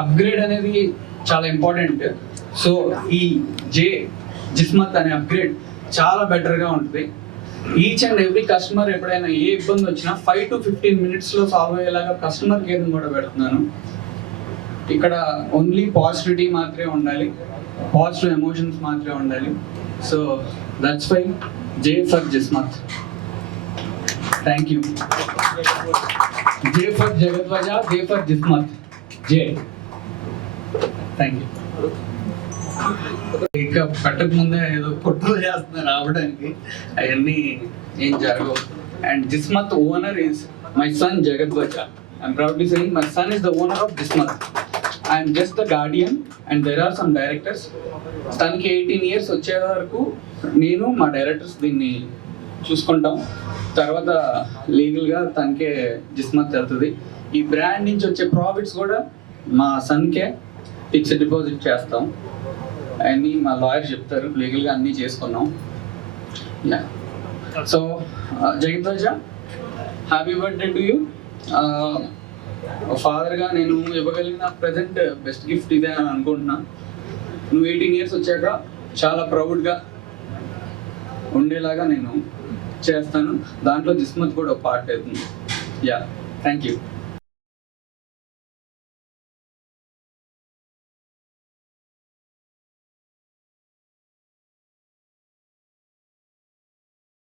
అప్గ్రేడ్ అనేది చాలా important. So ఈ జిస్మత్ అనే అప్గ్రేడ్ చాలా బెటర్గా ఉంటుంది. ఈచ్ అండ్ ఎవ్రీ కస్టమర్ ఎప్పుడైనా ఏ ఇబ్బంది వచ్చినా 5 to 15 minutesలో సాల్వ్ అయ్యేలాగా కస్టమర్ కేర్ని కూడా పెడుతున్నాను. ఇక్కడ ఓన్లీ పాజిటివిటీ మాత్రమే ఉండాలి, పాజిటివ్ ఎమోషన్స్ మాత్రమే ఉండాలి. So that's why J for Jismat. Thank you. J for Jagadvaja, J for Jismat, J. Thank you. ఇంకా పెట్టక ముందే ఏదో కుట్రలు చేస్తున్నారు రావడానికి, అవన్నీ ఏం జరగవు. And Jismat owner is my son Jagadvaja. I'm proudly saying my son is the owner of Jismat. I'm just the guardian and there are some directors. తనకి 18 years వచ్చే వరకు నేను మా డైరెక్టర్స్ దీన్ని చూసుకుంటాం. తర్వాత లీగల్గా తనకే జిస్మత్ వెళ్తుంది. ఈ బ్రాండ్ నుంచి వచ్చే ప్రాఫిట్స్ కూడా మా సన్కే ఫిక్స్డ్ డిపాజిట్ చేస్తాం అని మా లాయర్ చెప్తారు. లీగల్గా అన్నీ చేసుకున్నాం. Yeah. So Jagadvaja, happy birthday to you. ఫాదర్గా నేను ఇవ్వగలిగిన ప్రజెంట్ బెస్ట్ గిఫ్ట్ ఇదే అని అనుకుంటున్నా. నువ్వు 18 years వచ్చాక చాలా ప్రౌడ్గా ఉండేలాగా నేను చేస్తాను. దాంట్లో జిస్మత్ కూడా ఒక పార్ట్ అవుతుంది. Yeah, thank you.